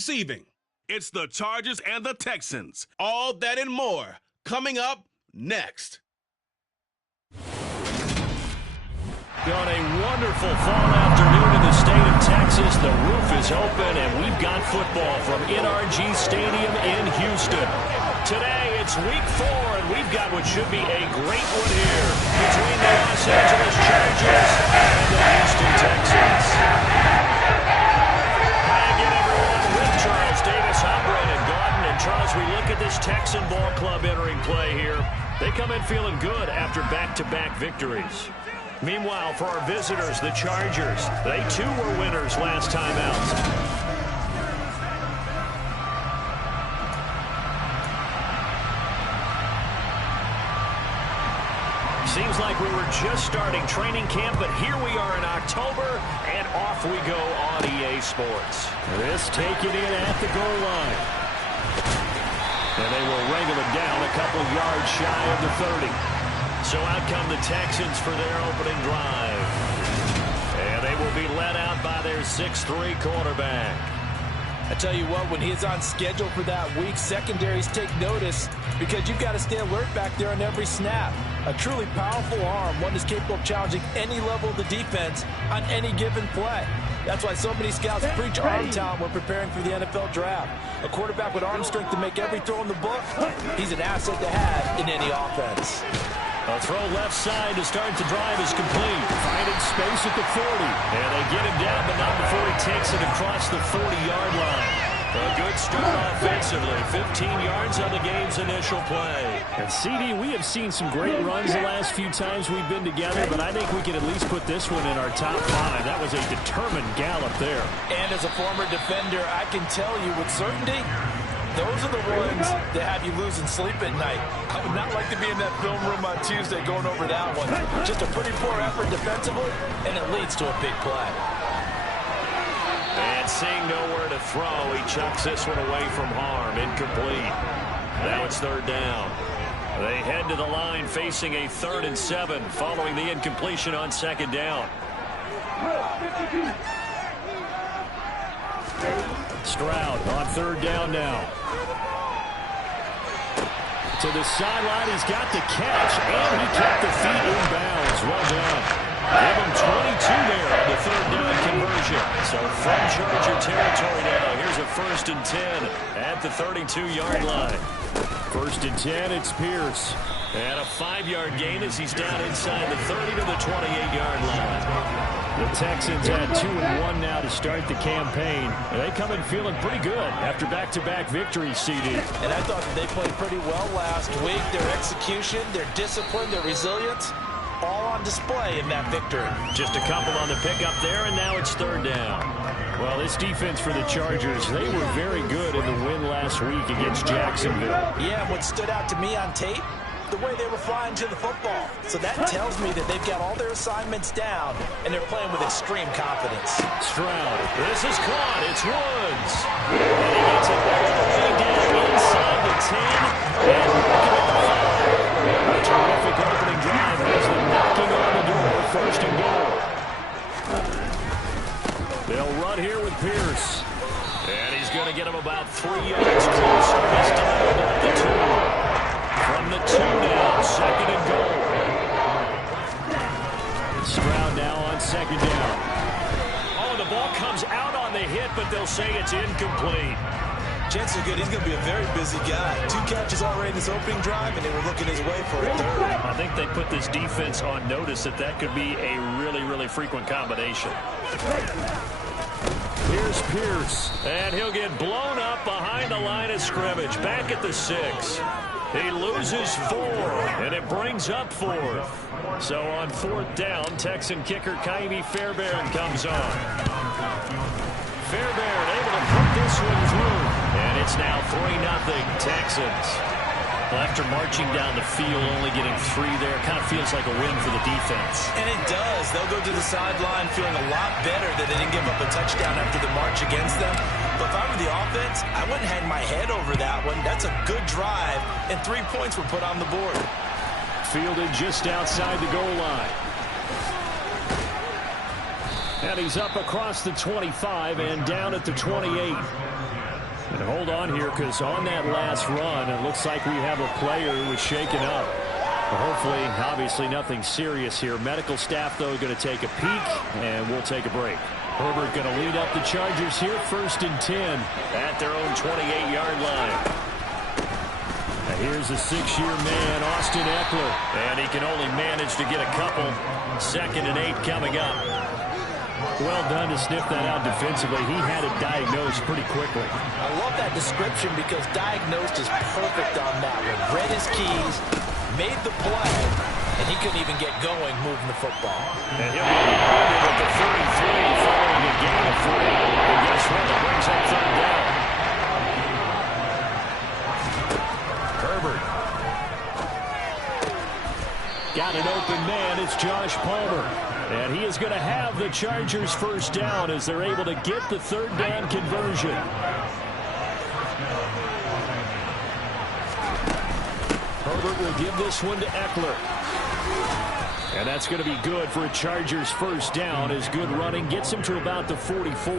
receiving. It's the Chargers and the Texans. All that and more coming up next. On a wonderful fall afternoon in the state of Texas, the roof is open, and we've got football from NRG Stadium in Houston. Today, it's week 4, and we've got what should be a great one here between the Los Angeles Chargers and the Houston Texans. Hi again, everyone, with Charles Davis, I'm Brandon Gordon, and Charles, we look at this Texan ball club entering play here. They come in feeling good after back-to-back victories. Meanwhile, for our visitors, the Chargers, they too were winners last time out. Seems like we were just starting training camp, but here we are in October, and off we go on EA Sports. This taken in at the goal line. And they will wrangle it down a couple yards shy of the 30. So out come the Texans for their opening drive. And they will be led out by their 6'3" quarterback. I tell you what, when he's on schedule for that week, secondaries take notice because you've got to stay alert back there on every snap. A truly powerful arm, one that's capable of challenging any level of the defense on any given play. That's why so many scouts preach arm talent when preparing for the NFL draft. A quarterback with arm strength to make every throw in the book, he's an asset to have in any offense. A throw left side to start the drive is complete. Finding space at the 40. And they get him down, but not before he takes it across the 40-yard line. A good start offensively. 15 yards on the game's initial play. And CD, we have seen some great runs the last few times we've been together, but I think we can at least put this one in our top 5. That was a determined gallop there. And as a former defender, I can tell you with certainty, those are the ones that have you losing sleep at night. I would not like to be in that film room on Tuesday going over that one. Just a pretty poor effort defensively, and it leads to a big play. And seeing nowhere to throw, he chucks this one away from harm. Incomplete. Now it's third down. They head to the line facing a 3rd and 7 following the incompletion on second down. Stroud on third down now. To the sideline, he's got the catch, and he kept the feet in bounds. Well done. Give him 22 there on the third down conversion. So from Charger territory now, here's a 1st and 10 at the 32-yard line. 1st and 10, it's Pierce. And a 5-yard gain as he's down inside the 30 to the 28-yard line. The Texans had 2-1 now to start the campaign. They come in feeling pretty good after back-to-back victories, CD. And I thought that they played pretty well last week. Their execution, their discipline, their resilience, all on display in that victory. Just a couple on the pickup there, and now it's third down. Well, this defense for the Chargers, they were very good in the win last week against Jacksonville. Yeah, what stood out to me on tape, the way they were flying to the football. So that tells me that they've got all their assignments down, and they're playing with extreme confidence. Stroud, this is caught. It's Woods. And he gets it all the way down inside the 10, and looking at the 5. A terrific opening drive as they're knocking on the door. 1st and goal. They'll run here with Pierce. And he's going to get him about 3 yards closer. He's down at the 2. From the 2 now, 2nd and goal. Stroud now on 2nd down. Oh, the ball comes out on the hit, but they'll say it's incomplete. Chances are good he's going to be a very busy guy. 2 catches already in his opening drive, and they were looking his way for a 3rd. I think they put this defense on notice that could be a really, really frequent combination. Here's Pierce, and he'll get blown up behind the line of scrimmage. Back at the 6. He loses 4, and it brings up 4th. So on 4th down, Texan kicker Kaimi Fairbairn comes on. Fairbairn able to put this one through, and it's now 3-0 Texans. Well, after marching down the field, only getting 3 there, kind of feels like a win for the defense. And it does. They'll go to the sideline feeling a lot better that they didn't give up a touchdown after the march against them. But if I were the offense, I wouldn't hang my head over that one. That's a good drive, and 3 points were put on the board. Fielded just outside the goal line. And he's up across the 25 and down at the 28. And hold on here, because on that last run, it looks like we have a player who was shaken up. Hopefully, obviously, nothing serious here. Medical staff, though, going to take a peek, and we'll take a break. Herbert going to lead up the Chargers here, 1st and 10 at their own 28-yard line. Now here's a 6-year man, Austin Eckler, and he can only manage to get a couple. 2nd and 8 coming up. Well done to sniff that out defensively. He had it diagnosed pretty quickly. I love that description because diagnosed is perfect on that one. Read his keys, made the play, and he couldn't even get going moving the football. And he'll be grounded at the 33 following a gain of 3. And guess what? It brings up 3rd down. Herbert. Got an open man. It's Josh Palmer. And he is going to have the Chargers 1st down as they're able to get the 3rd down conversion. Herbert will give this one to Eckler. And that's going to be good for a Chargers 1st down as good running gets him to about the 44.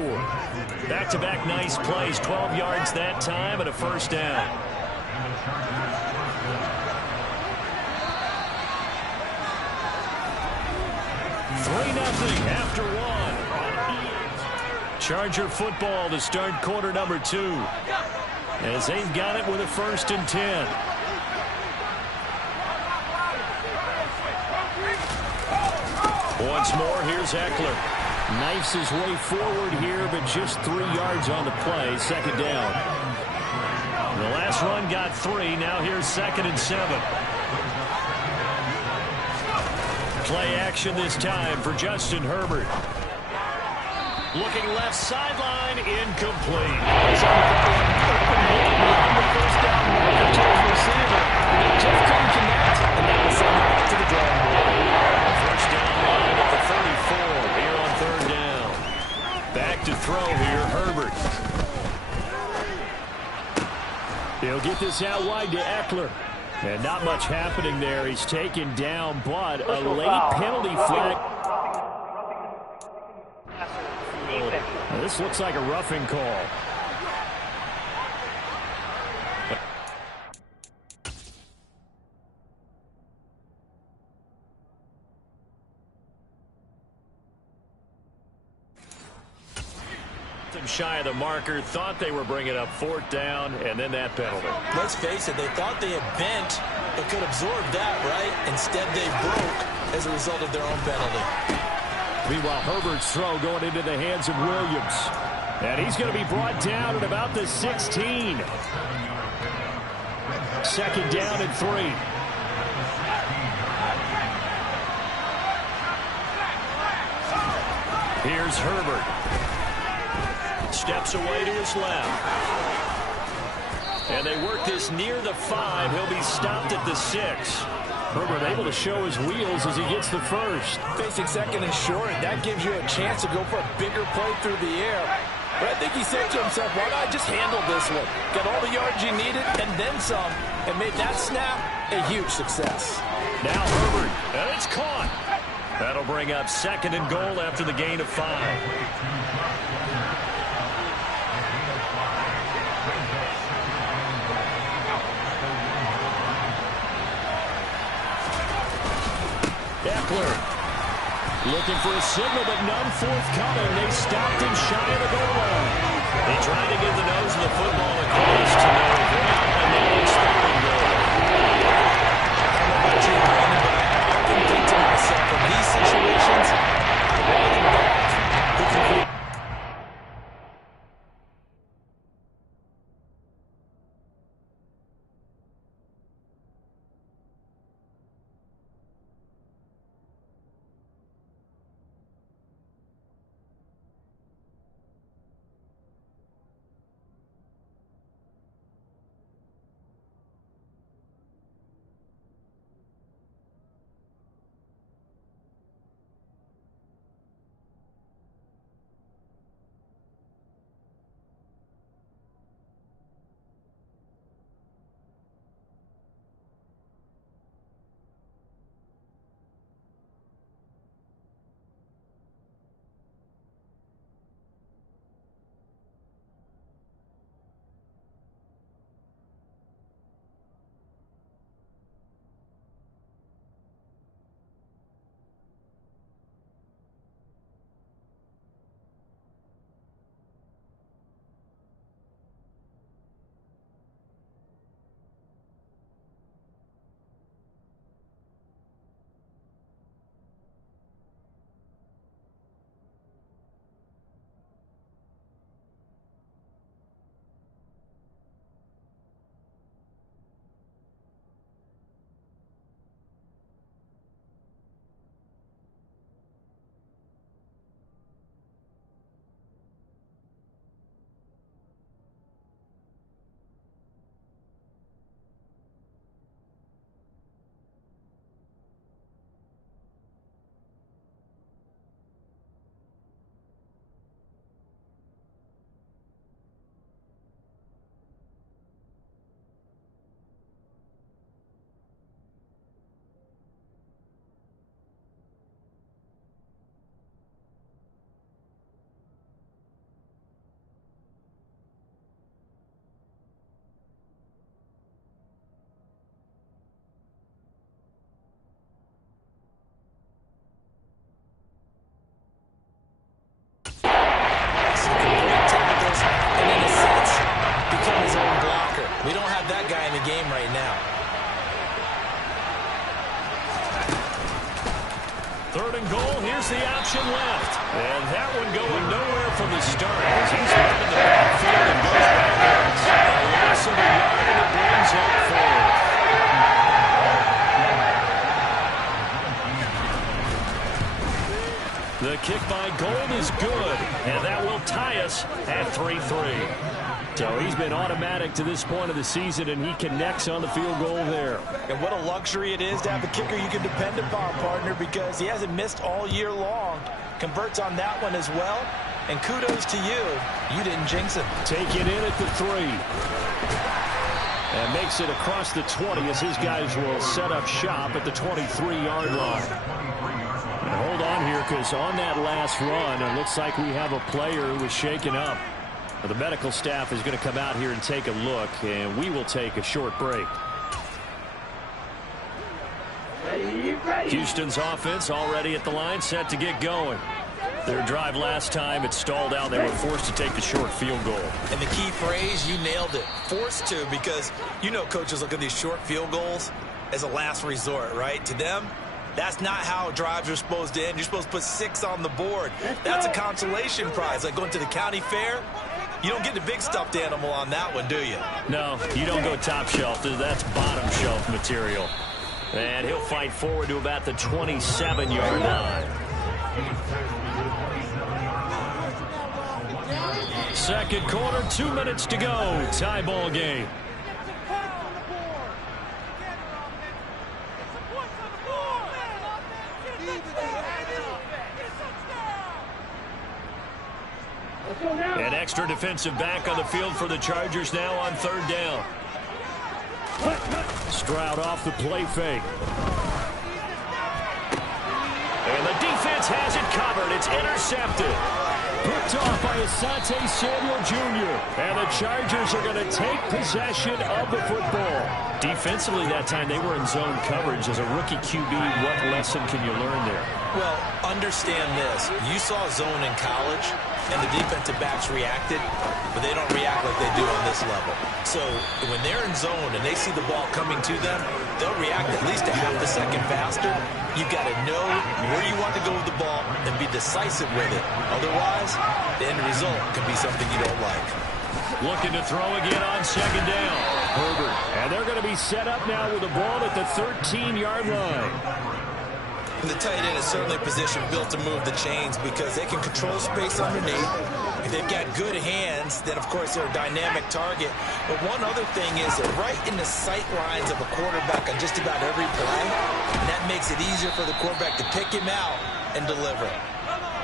Back-to-back nice plays, 12 yards that time and a 1st down. After 1. Charger football to start quarter number 2. As they've got it with a 1st and 10. Once more, here's Eckler. Knifes his way forward here, but just 3 yards on the play. 2nd down. The last run got 3. Now here's 2nd and 7. Play action this time for Justin Herbert. Looking left sideline, incomplete. He's on the first down marker to his receiver. He just couldn't connect, and that was sent back to the drawing board. 1st down line at the 34 here on 3rd down. Back to throw here, Herbert. He'll get this out wide to Eckler. And not much happening there. He's taken down, but a late penalty flag. Now, this looks like a roughing call. Shy of the marker, thought they were bringing up 4th down, and then that penalty. Let's face it, they thought they had bent, but could absorb that, right? Instead, they broke as a result of their own penalty. Meanwhile, Herbert's throw going into the hands of Williams. And he's going to be brought down at about the 16. 2nd down and 3. Here's Herbert. Steps away to his left. And they work this near the 5. He'll be stopped at the 6. Herbert able to show his wheels as he gets the 1st. Facing 2nd and short, that gives you a chance to go for a bigger play through the air. But I think he said to himself, why not just handle this one? Got all the yards you needed and then some, and made that snap a huge success. Now Herbert, and it's caught. That'll bring up 2nd and goal after the gain of 5. Eckler looking for a signal, but none forthcoming. They stopped him shy of the goal line. They tried to get the nose of the football across to no avail, and now it's 3rd and goal. I don't know about you, Brandon, but I often think to myself, in these situations, I want him back. Who can and goal. Here's the option left. And that one going nowhere from the start as he's right in the backfield and goes backwards. A loss of a yard, and it brings up forward. The kick by Gold is good, and that will tie us at 3-3. So he's been automatic to this point of the season, and he connects on the field goal there. And what a luxury it is to have a kicker you can depend upon, partner, because he hasn't missed all year long. Converts on that one as well. And kudos to you. You didn't jinx it. Take it in at the 3. And makes it across the 20 as his guys will set up shop at the 23-yard line. And hold on here, because on that last run, it looks like we have a player who was shaken up. The medical staff is going to come out here and take a look, and we will take a short break. Houston's offense already at the line, set to get going. Their drive last time, it stalled out. They were forced to take the short field goal. And the key phrase, you nailed it. Forced to, because you know coaches look at these short field goals as a last resort, right? To them, that's not how drives are supposed to end. You're supposed to put 6 on the board. That's a consolation prize, like going to the county fair. You don't get the big stuffed animal on that one, do you? No, you don't go top shelf. That's bottom shelf material. And he'll fight forward to about the 27-yard line. Second quarter, 2 minutes to go. Tie ball game. An extra defensive back on the field for the Chargers now on 3rd down. Stroud off the play fake. And the defense has it covered. It's intercepted. Picked off by Asante Samuel Jr. And the Chargers are going to take possession of the football. Defensively that time, they were in zone coverage. As a rookie QB, what lesson can you learn there? Well, understand this. You saw zone in college, and the defensive backs reacted, but they don't react like they do on this level. So when they're in zone and they see the ball coming to them, they'll react at least a half a second faster. You've got to know where you want to go with the ball and be decisive with it. Otherwise, the end result could be something you don't like. Looking to throw again on 2nd down. Herbert. And they're going to be set up now with the ball at the 13-yard line. And the tight end is certainly a position built to move the chains because they can control space underneath. If they've got good hands, then, of course, they're a dynamic target. But one other thing is they're right in the sight lines of a quarterback on just about every play. And that makes it easier for the quarterback to pick him out and deliver.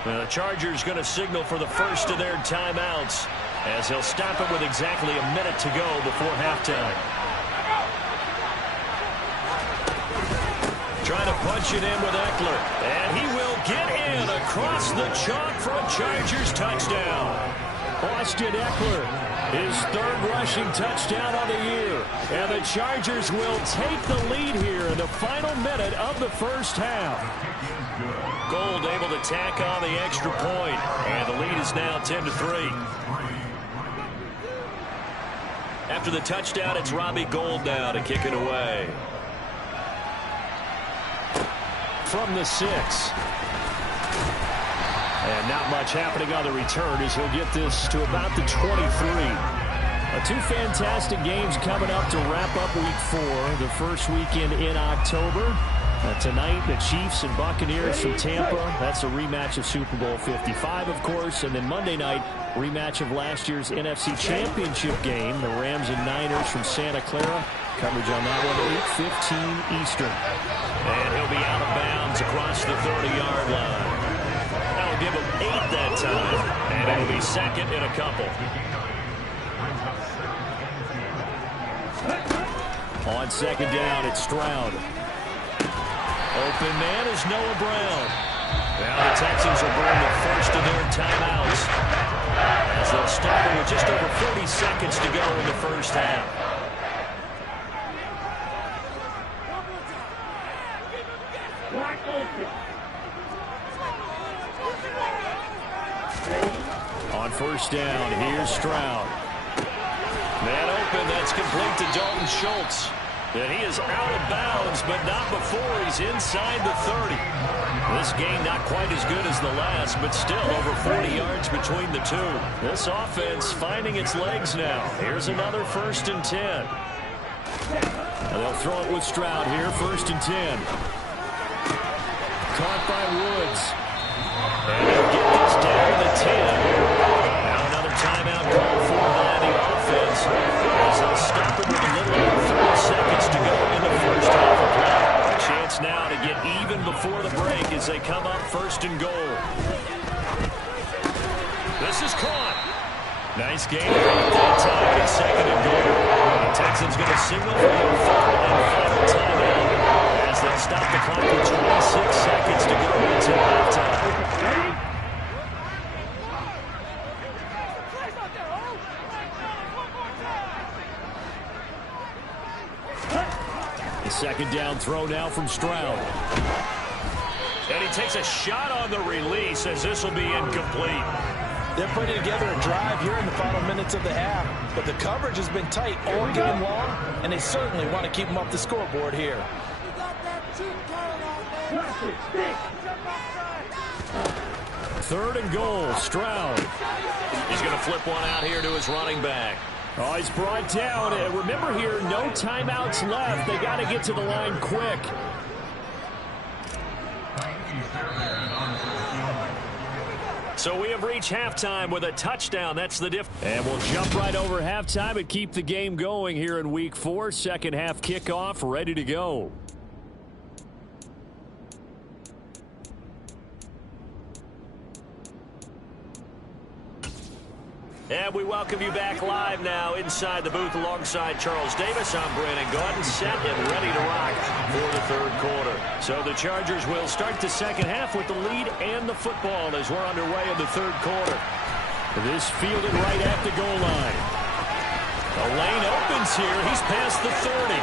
Well, the Chargers going to signal for the first of their timeouts as he'll stop it with exactly a minute to go before halftime. Trying to punch it in with Eckler. And he will get in across the chalk for a Chargers touchdown. Austin Eckler, his 3rd rushing touchdown on the year. And the Chargers will take the lead here in the final minute of the first half. Gold able to tack on the extra point. And the lead is now 10-3. After the touchdown, it's Robbie Gould now to kick it away. From the 6. And not much happening on the return as he'll get this to about the 23. 2 fantastic games coming up to wrap up Week 4, the first weekend in October. Tonight, the Chiefs and Buccaneers from Tampa. That's a rematch of Super Bowl 55, of course. And then Monday night, rematch of last year's NFC Championship game, the Rams and Niners from Santa Clara. Coverage on that one, 8:15 Eastern. And he'll be out of bounds across the 30-yard line. That'll give him 8 that time, and it'll be 2nd and a couple. On 2nd down, it's Stroud. Open man is Noah Brown. Now the Texans will burn the first of their timeouts as they'll stop it with just over 40 seconds to go in the first half. On 1st down, here's Stroud. Man open, that's complete to Dalton Schultz. And he is out of bounds, but not before he's inside the 30. This game not quite as good as the last, but still over 40 yards between the two. This offense finding its legs now. Here's another 1st and 10. And they'll throw it with Stroud here, 1st and 10. Caught by Woods. And they'll get this down to the 10. Now another timeout called for by the offense. As they'll stop it with a little over 30 seconds to go in the first half of play. A chance now to get even before the break as they come up 1st and goal. This is caught. Nice game at that time. It's 2nd and goal. The Texans going to signal for their 3rd and final timeout as they'll stop the clock with 26 seconds to go until halftime. The 2nd down throw now from Stroud. And he takes a shot on the release as this will be incomplete. They're putting together a drive here in the final minutes of the half, but the coverage has been tight all game long, and they certainly want to keep them off the scoreboard here. 3rd and goal, Stroud. He's going to flip one out here to his running back. Oh, he's brought down. Remember here, no timeouts left. They got to get to the line quick. So we have reached halftime with a touchdown. That's the difference. And we'll jump right over halftime and keep the game going here in Week 4. Second half kickoff, ready to go. And we welcome you back live now inside the booth alongside Charles Davis. I'm Brandon Gordon, set and ready to rock for the 3rd quarter. So the Chargers will start the second half with the lead and the football as we're underway in the 3rd quarter. This fielded right at the goal line. The lane opens here. He's past the 30.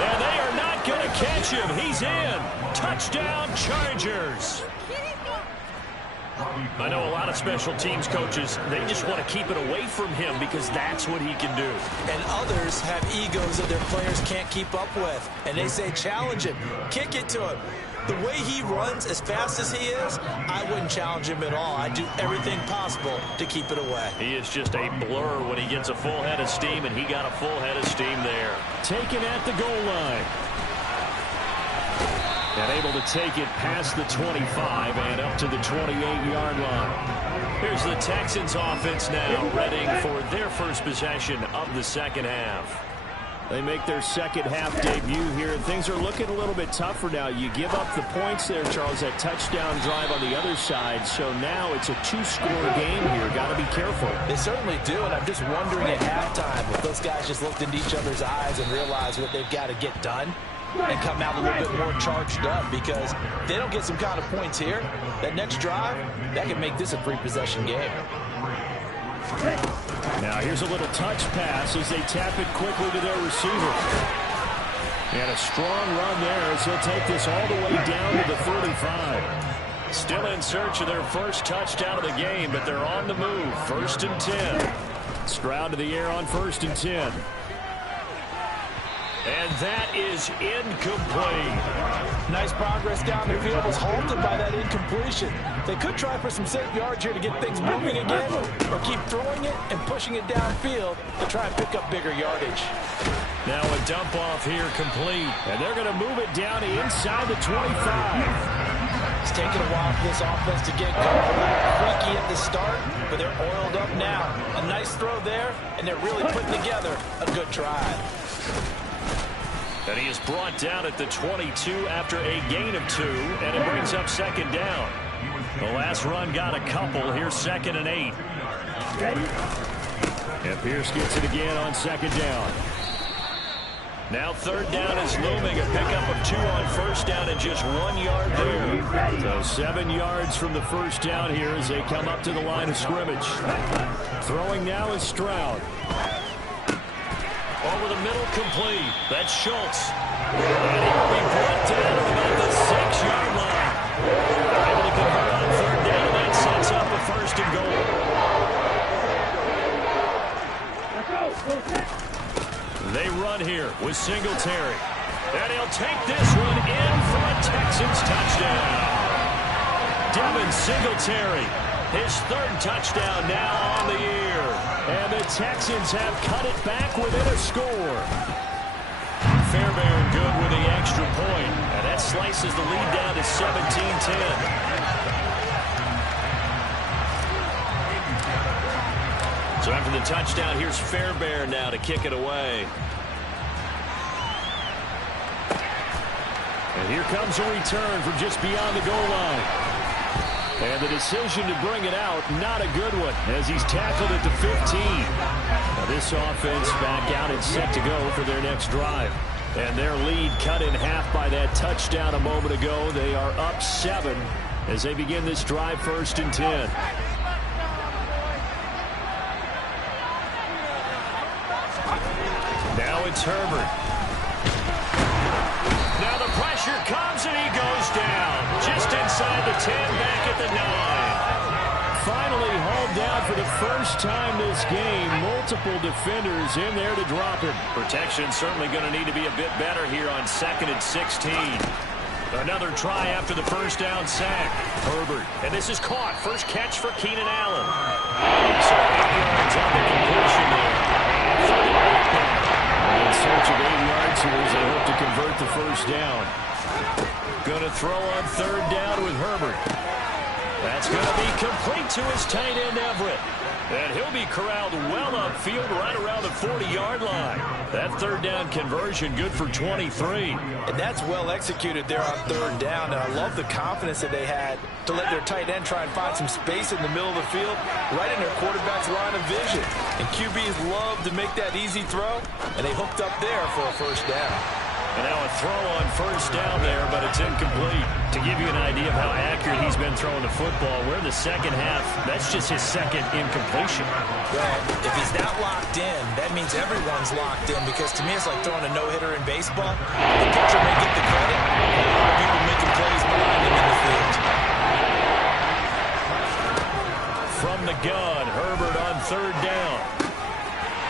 And they are not going to catch him. He's in. Touchdown, Chargers. I know a lot of special teams coaches, they just want to keep it away from him because that's what he can do. And others have egos that their players can't keep up with. And they say, challenge him, kick it to him. The way he runs as fast as he is, I wouldn't challenge him at all. I'd do everything possible to keep it away. He is just a blur when he gets a full head of steam, and he got a full head of steam there. Taken at the goal line. And able to take it past the 25 and up to the 28-yard line. Here's the Texans offense now, ready for their first possession of the second half. They make their second half debut here, and things are looking a little bit tougher now. You give up the points there, Charles, that touchdown drive on the other side. So now it's a 2-score game here. Got to be careful. They certainly do, and I'm just wondering at halftime if those guys just looked into each other's eyes and realized what they've got to get done and come out a little bit more charged up, because if they don't get some kind of points here, that next drive, that can make this a 3-possession game. Now here's a little touch pass as they tap it quickly to their receiver. And a strong run there as he'll take this all the way down to the 35. Still in search of their first touchdown of the game, but they're on the move. 1st and 10. Stroud to the air on 1st and 10. And that is incomplete. Nice progress down the field was halted by that incompletion. They could try for some safe yards here to get things moving again, or keep throwing it and pushing it downfield to try and pick up bigger yardage. Now a dump off here complete. And they're going to move it down to inside the 25. It's taken a while for this offense to get going. A little freaky at the start, but they're oiled up now. A nice throw there, and they're really putting together a good drive. And he is brought down at the 22 after a gain of 2, and it brings up 2nd down. The last run got a couple. Here's 2nd and 8. And Pierce gets it again on 2nd down. Now 3rd down is looming. A pickup of 2 on 1st down and just 1 yard there. So 7 yards from the 1st down here as they come up to the line of scrimmage. Throwing now is Stroud. Over the middle, complete. That's Schultz. And he will be brought down at about the 6-yard line. They're able to convert on 3rd down. That sets up a 1st and goal. here with Singletary. And he'll take this one in for a Texans touchdown. Devin Singletary, his third touchdown now on the year. And the Texans have cut it back within a score. Fairbairn good with the extra point. And that slices the lead down to 17-10. So after the touchdown, here's Fairbairn now to kick it away. And here comes a return from just beyond the goal line. And the decision to bring it out, not a good one, as he's tackled at the 15. Now this offense back out and set to go for their next drive. And their lead cut in half by that touchdown a moment ago. They are up 7 as they begin this drive 1st and 10. Now it's Herbert. Now the pressure comes and he goes down. Just inside the 10, back at the 9. Finally hauled down for the first time this game. Multiple defenders in there to drop him. Protection certainly going to need to be a bit better here on 2nd and 16. Another try after the first down sack. Herbert, and this is caught. First catch for Keenan Allen. So 8 yards on the completion there. In search of 8 yards here as they hope to convert the first down. Going to throw on 3rd down with Herbert. That's going to be complete to his tight end Everett. And he'll be corralled well upfield right around the 40-yard line. That 3rd down conversion good for 23. And that's well executed there on 3rd down. And I love the confidence that they had to let their tight end try and find some space in the middle of the field, right in their quarterback's line of vision. And QBs love to make that easy throw, and they hooked up there for a first down. And now a throw on 1st down there, but it's incomplete. To give you an idea of how accurate he's been throwing the football, we're in the second half. That's just his 2nd incompletion. Well, if he's not locked in, that means everyone's locked in, because to me it's like throwing a no-hitter in baseball. The pitcher may get the credit, but people making plays behind him in the field. From the gun, Herbert on 3rd down.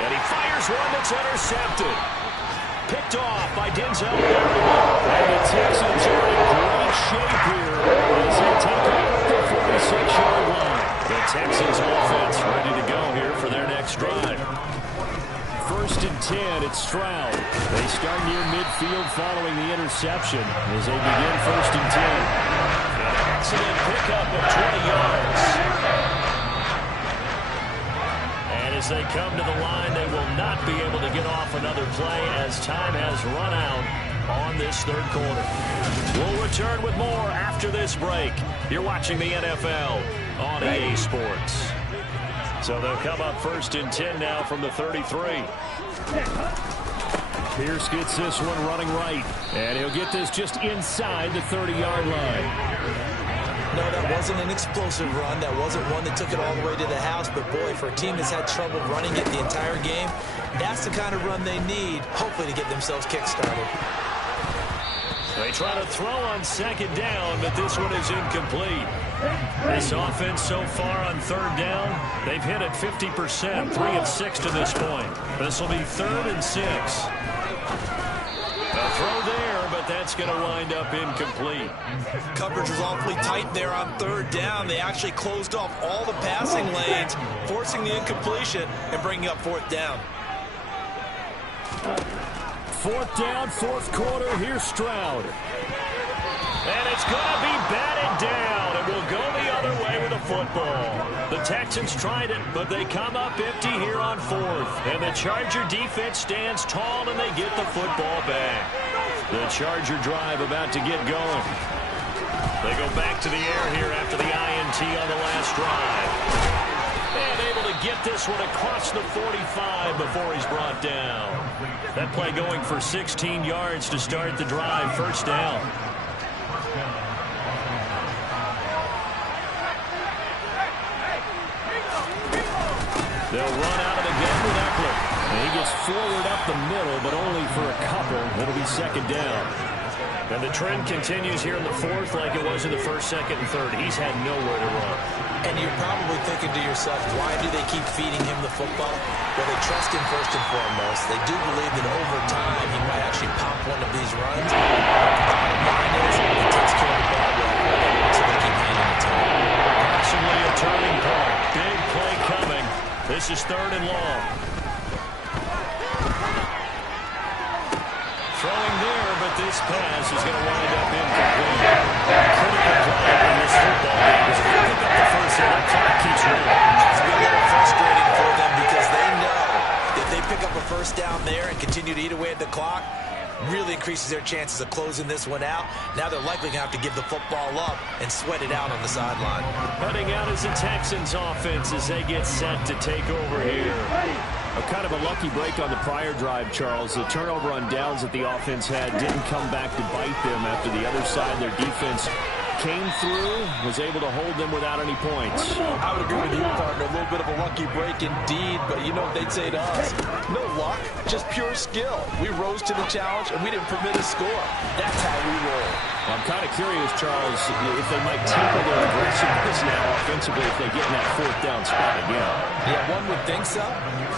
And he fires one that's intercepted. Picked off by Denzel. And the Texans are in great shape here as they take over the 46-yard line. The Texans offense ready to go here for their next drive. 1st and 10, it's Stroud. They start near midfield following the interception as they begin 1st and 10. An excellent pickup of 20 yards. As they come to the line, they will not be able to get off another play as time has run out on this 3rd quarter. We'll return with more after this break. You're watching the NFL on EA Sports. So they'll come up 1st and 10 now from the 33. Pierce gets this one running right, and he'll get this just inside the 30-yard line. No, that wasn't an explosive run. That wasn't one that took it all the way to the house. But, boy, for a team that's had trouble running it the entire game, that's the kind of run they need, hopefully, to get themselves kick-started. They try to throw on 2nd down, but this one is incomplete. This offense so far on 3rd down, they've hit it 50%, 3 of 6 to this point. This will be 3rd and 6. A throw there, but that's going to wind up incomplete. Coverage was awfully tight there on 3rd down. They actually closed off all the passing lanes, forcing the incompletion and bringing up 4th down. 4th down, 4th quarter. Here's Stroud. And it's going to be batted down. It will go the other way with the football. The Texans tried it, but they come up empty here on 4th. And the Charger defense stands tall, and they get the football back. The Charger drive about to get going. They go back to the air here after the INT on the last drive. And able to get this one across the 45 before he's brought down. That play going for 16 yards to start the drive. 1st down. They'll run out of the game with Eckler. And he gets forward up the middle, but only for a couple. It'll be 2nd down. And the trend continues here in the fourth like it was in the first, second, and third. He's had nowhere to run. And you're probably thinking to yourself, why do they keep feeding him the football? Well, they trust him first and foremost. They do believe that over time he might actually pop one of these runs. Bottom line is, he takes care of the ball well, so they keep handing it to him. Possibly a turning point. Big play coming. This is third and long. Throwing there, but this pass is going to wind up incomplete. Critical play in this football game. If they pick up the first here, that clock keeps rolling. It's been a little frustrating for them because they know if they pick up a first down there and continue to eat away at the clock, really increases their chances of closing this one out. Now they're likely going to have to give the football up and sweat it out on the sideline. Heading out is the Texans offense as they get set to take over here. A kind of a lucky break on the prior drive, Charles. The turnover on downs that the offense had didn't come back to bite them after the other side. Their defense came through, was able to hold them without any points. I would agree with you, partner. A little bit of a lucky break indeed, but you know what they'd say to us? No luck, just pure skill. We rose to the challenge, and we didn't permit a score. That's how we roll. Well, I'm kind of curious, Charles, if they might temper their aggressiveness now offensively if they get in that fourth down spot again. Yeah, one would think so,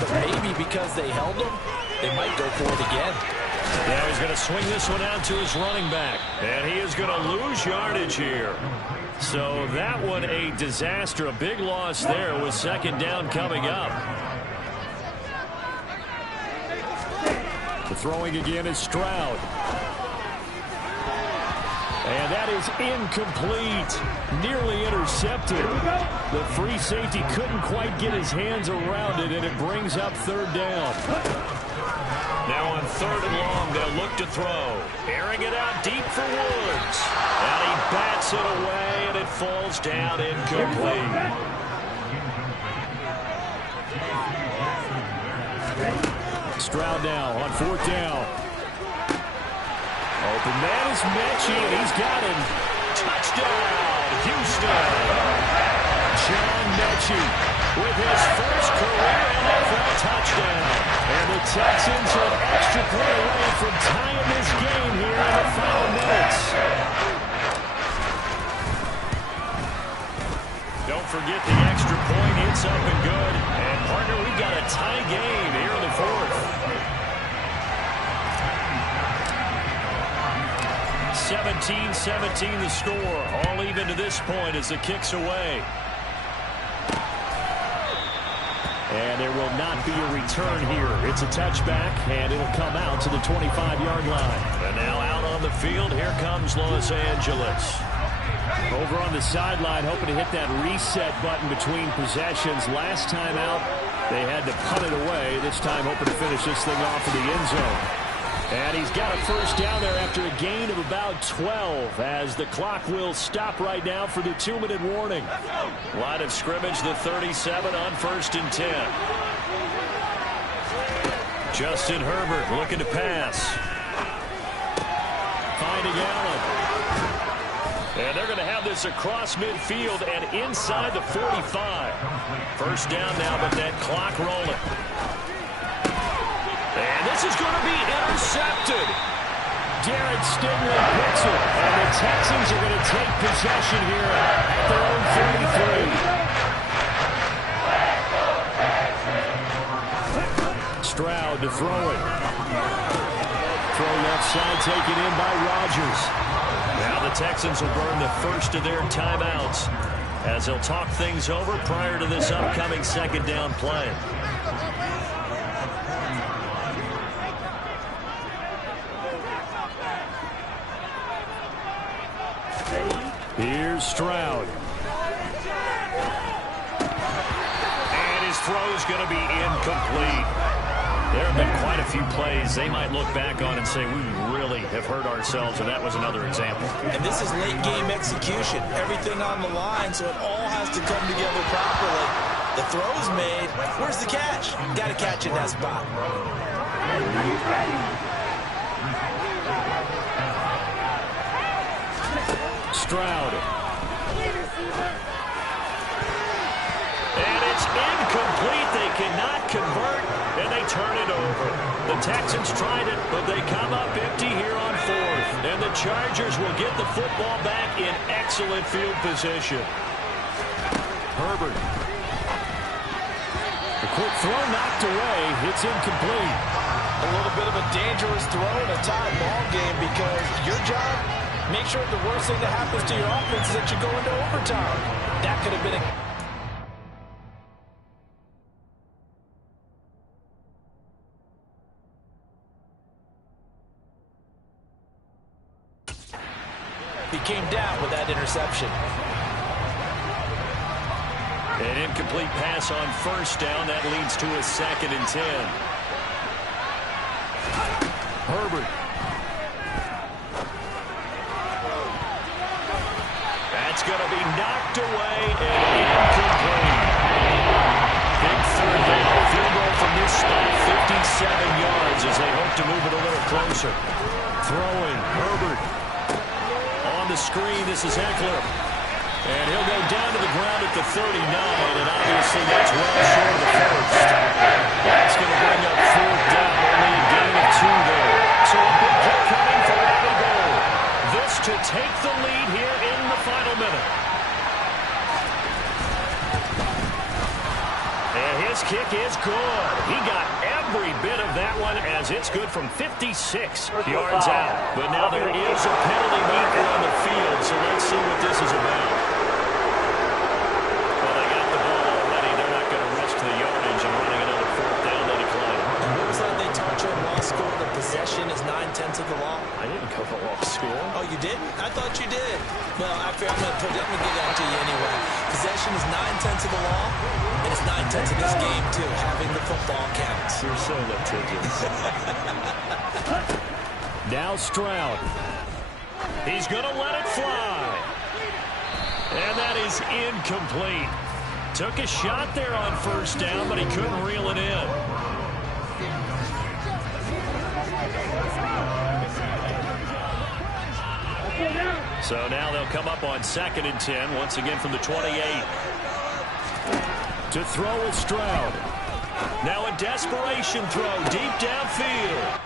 but maybe because they held them, they might go for it again. Yeah, he's going to swing this one out to his running back. And he is going to lose yardage here. So that one a disaster. A big loss there with second down coming up. The throwing again is Stroud. And that is incomplete. Nearly intercepted. The free safety couldn't quite get his hands around it, and it brings up third down. Now on third and long, they'll look to throw. Airing it out deep for Woods. And he bats it away, and it falls down incomplete. Stroud now on fourth down. Open man is Mechie, and he's got him. Touchdown, Houston. John Mechie with his first career NFL touchdown. And the Texans are an extra point away from tying this game here in the final minutes. Don't forget the extra point. It's up and good. And, partner, we've got a tie game here in the fourth. 17-17 the score. All even to this point as the kick's away. And there will not be a return here. It's a touchback, and it'll come out to the 25-yard line. And now out on the field, here comes Los Angeles. Over on the sideline, hoping to hit that reset button between possessions. Last time out, they had to punt it away. This time, hoping to finish this thing off in the end zone. And he's got a first down there after a gain of about 12 as the clock will stop right now for the 2-minute warning. Line of scrimmage, the 37 on 1st and 10. Justin Herbert looking to pass. Finding Allen. And they're going to have this across midfield and inside the 45. First down now, but that clock rolling. And this is going to be intercepted. Derek Stingley picks it. And the Texans are going to take possession here at their own 33. Stroud to throw it. Throw left side taken in by Rodgers. Now the Texans will burn the first of their timeouts as they'll talk things over prior to this upcoming second down play. Here's Stroud. And his throw's going to be incomplete. There have been quite a few plays they might look back on and say, we really have hurt ourselves, and that was another example. And this is late game execution. Everything on the line, so it all has to come together properly. The throw's made. Where's the catch? Got to catch in that spot. Stroud. And it's incomplete. They cannot convert, and they turn it over. The Texans tried it, but they come up empty here on fourth. And the Chargers will get the football back in excellent field position. Herbert. The quick throw knocked away. It's incomplete. A little bit of a dangerous throw in a tie ball game because your job, make sure the worst thing that happens to your offense is that you go into overtime. That could have been a... He came down with that interception. An incomplete pass on first down. That leads to a 2nd and 10. Herbert. That's going to be knocked away and incomplete. Big third down. Field goal from this spot, 57 yards as they hope to move it a little closer. Throwing, Herbert. On the screen, this is Eckler. And he'll go down to the ground at the 39, and obviously that's well short of the first. That's going to bring up 4th down, only a gain of 2 there. So a big kick coming for Robbie Gould. This to take the lead here in the final minute. And his kick is good. He got every bit of that one as it's good from 56 yards out. But now there is a penalty marker on the field, so let's see what this is about. Well, they got the ball already. They're not going to risk the yardage and running another 4th down. Let it climb. What was that they taught you in law school? That possession is 9/10 of the law? I didn't go to law school. Oh, you didn't? I thought you did. Well, I'm going to give that to you anyway. Possession is 9/10 of the law, and it's 9/10 of this game, too. Having the football counts. You're so litigious. Now Stroud. He's going to let it fly. And that is incomplete. Took a shot there on first down, but he couldn't reel it in. So now they'll come up on 2nd and 10, once again from the 28. To throw is Stroud. Now a desperation throw deep downfield.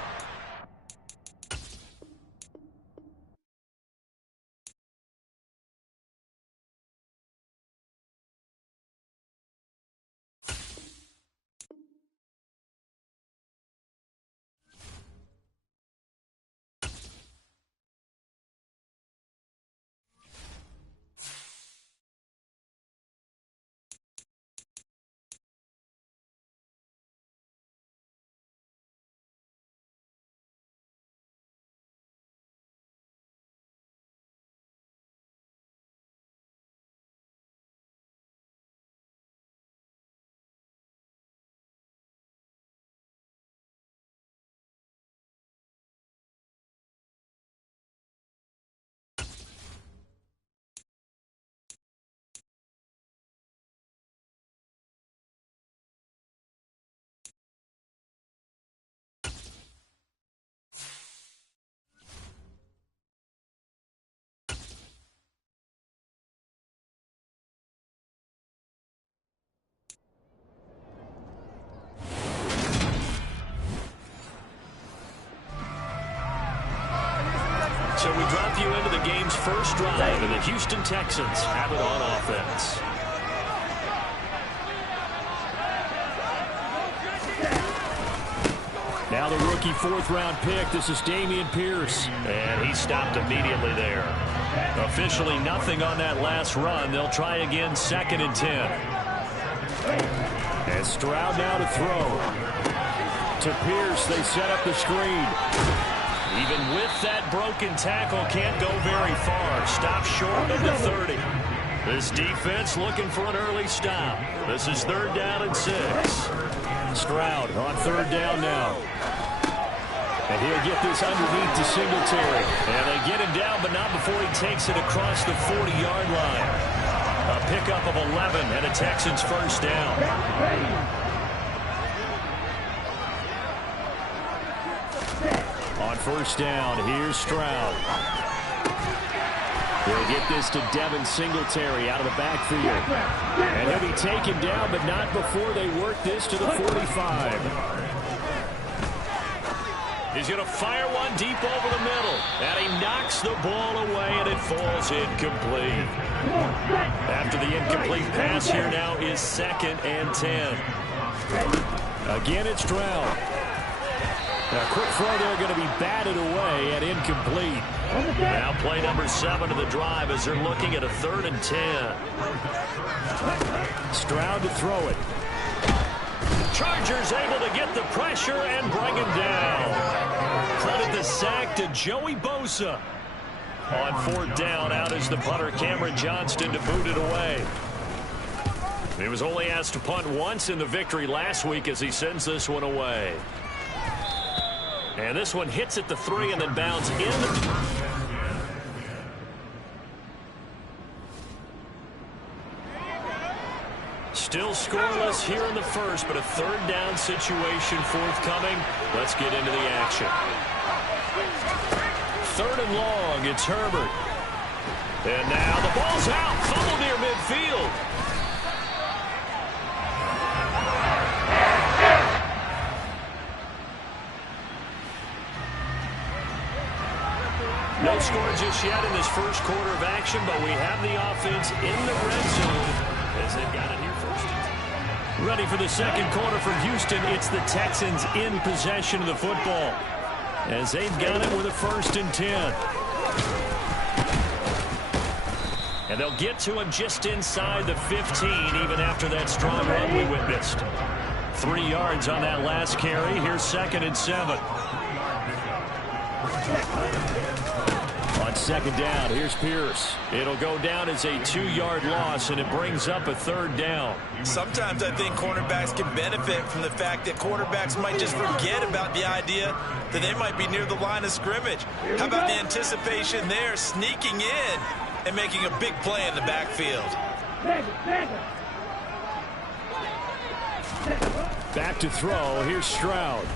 So we drop you into the game's first drive, and the Houston Texans have it on offense. Now the rookie 4th-round pick. This is Dameon Pierce. And he stopped immediately there. Officially nothing on that last run. They'll try again 2nd and 10. And Stroud now to throw. To Pierce, they set up the screen. Even with that broken tackle, can't go very far. Stop short of the 30. This defense looking for an early stop. This is 3rd down and 6. Stroud on 3rd down now. And he'll get this underneath to Singletary. And they get him down, but not before he takes it across the 40-yard line. A pickup of 11 and a Texans first down. On first down, here's Stroud. They'll get this to Devin Singletary out of the backfield. And he'll be taken down, but not before they work this to the 45. He's going to fire one deep over the middle. And he knocks the ball away, and it falls incomplete. After the incomplete pass, here now is 2nd and 10. Again, it's Stroud. A quick throw there going to be batted away and incomplete. Now play number 7 of the drive as they're looking at a 3rd and 10. Stroud to throw it. Chargers able to get the pressure and bring him down. Credit the sack to Joey Bosa. On 4th down, out is the punter Cameron Johnston to boot it away. He was only asked to punt once in the victory last week as he sends this one away. And this one hits at the 3 and then bounds in. Still scoreless here in the first, but a 3rd down situation forthcoming. Let's get into the action. 3rd and long, it's Herbert. And now the ball's out, fumble near midfield. No score just yet in this first quarter of action, but we have the offense in the red zone as they've got it here first. Ready for the second quarter from Houston. It's the Texans in possession of the football as they've got it with a 1st and 10. And they'll get to him just inside the 15, even after that strong run we witnessed. 3 yards on that last carry. Here's 2nd and 7. On 2nd down, here's Pierce. It'll go down as a 2-yard loss, and it brings up a 3rd down. Sometimes I think cornerbacks can benefit from the fact that quarterbacks might just forget about the idea that they might be near the line of scrimmage. How about the anticipation there, sneaking in and making a big play in the backfield? Back to throw. Here's Stroud.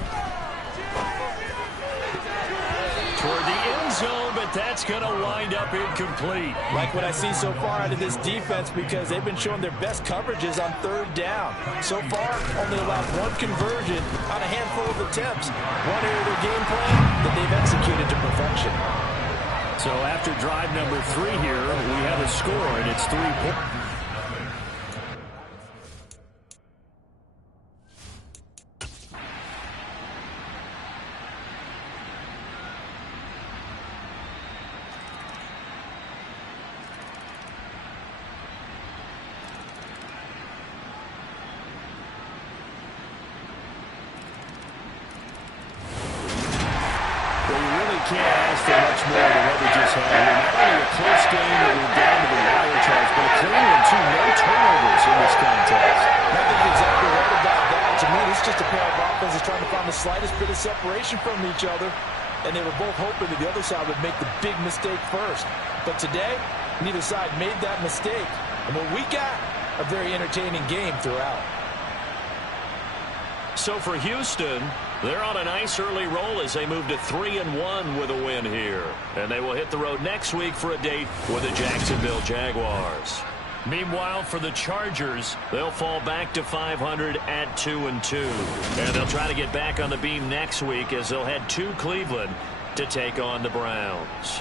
Toward the end zone, but that's going to wind up incomplete. Like what I see so far out of this defense because they've been showing their best coverages on 3rd down. So far, only allowed 1 conversion on a handful of attempts. One area of their game plan that they've executed to perfection. So after drive number 3 here, we have a score, and it's 3 points. Can't ask for much more than what we just had here. Not only a close game that we're down to the wire charge, but a clean one, too. No turnovers in this contest. I think you're exactly right about that. To me, it's just a pair of offenses trying to find the slightest bit of separation from each other, and they were both hoping that the other side would make the big mistake first. But today, neither side made that mistake. And what we got, a very entertaining game throughout. So for Houston, they're on a nice early roll as they move to 3-1 with a win here. And they will hit the road next week for a date with the Jacksonville Jaguars. Meanwhile, for the Chargers, they'll fall back to 500 at 2-2. And they'll try to get back on the beam next week as they'll head to Cleveland to take on the Browns.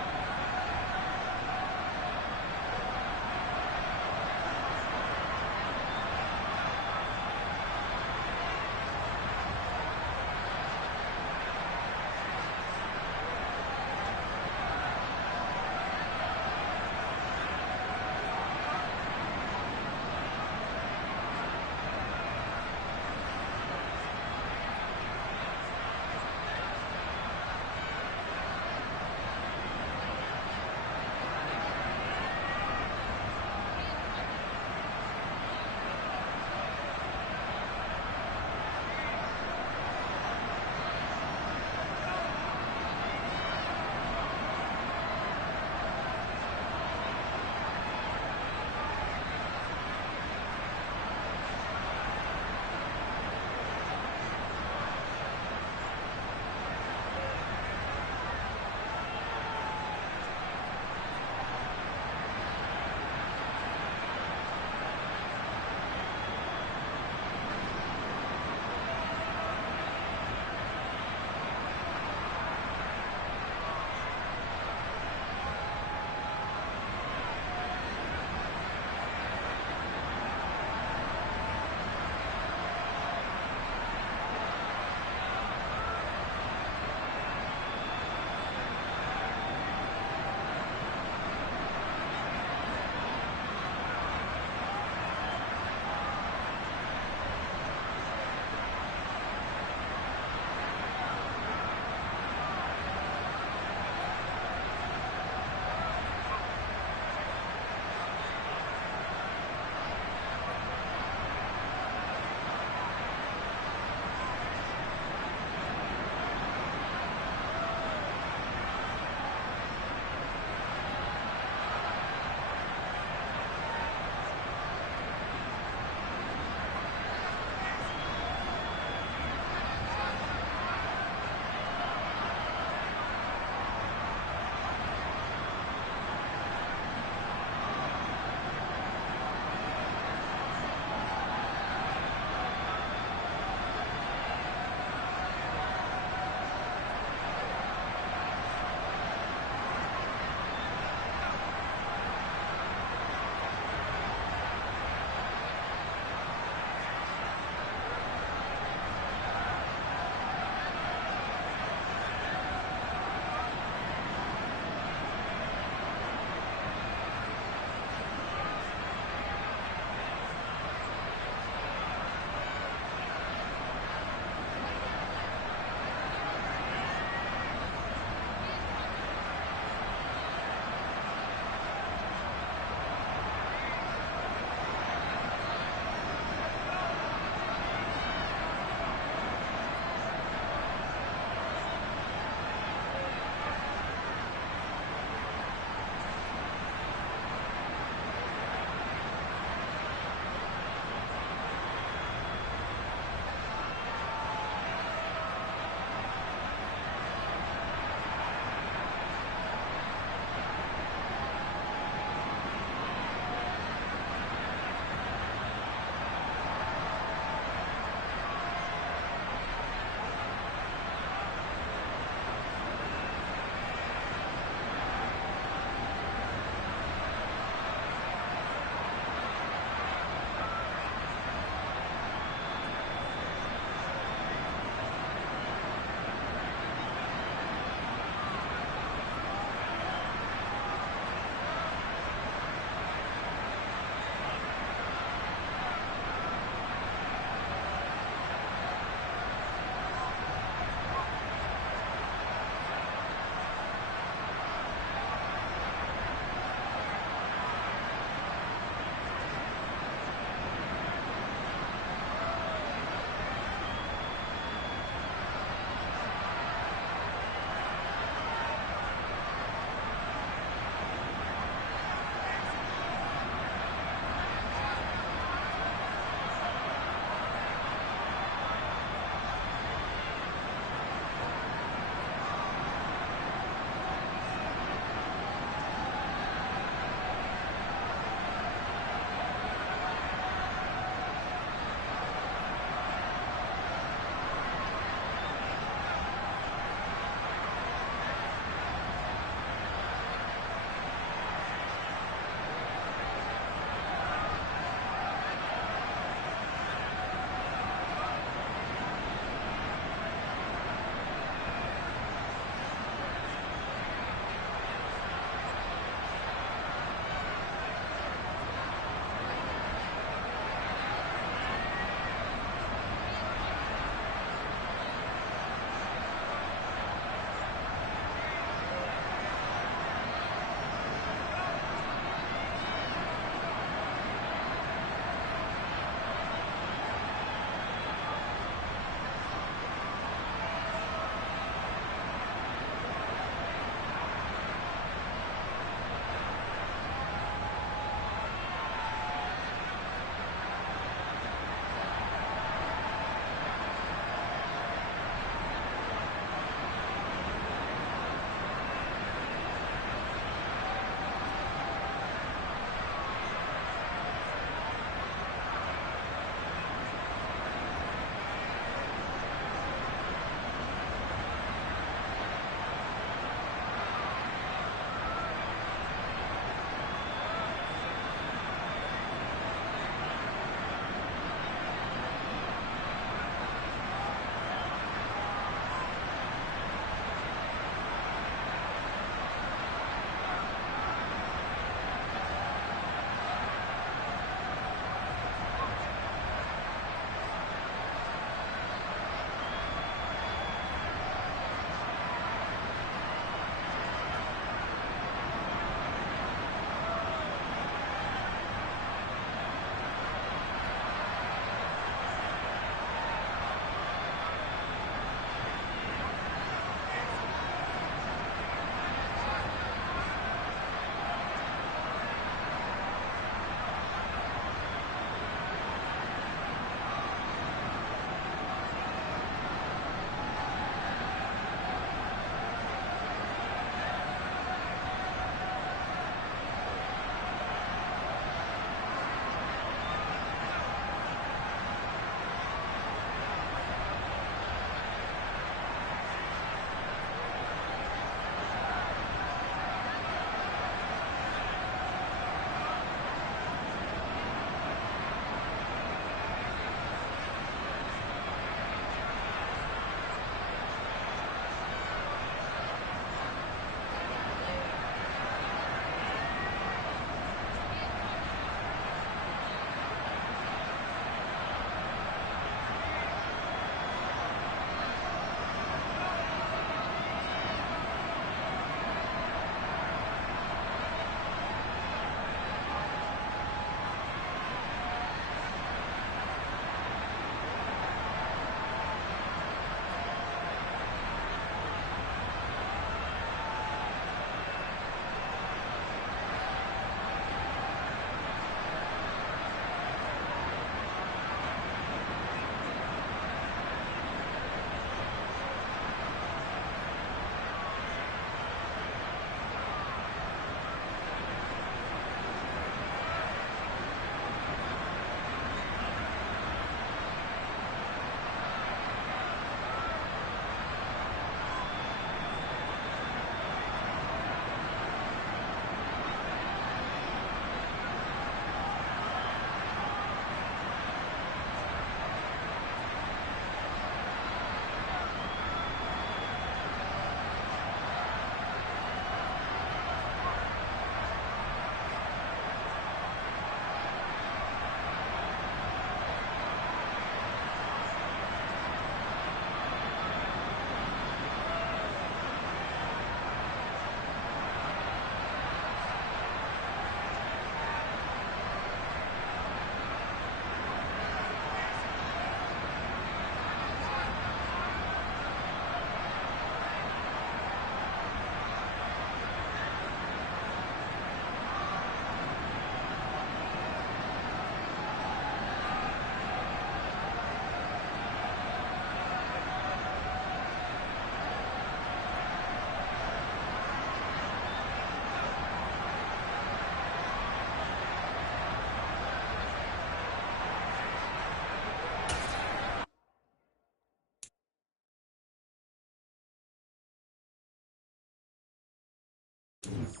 it.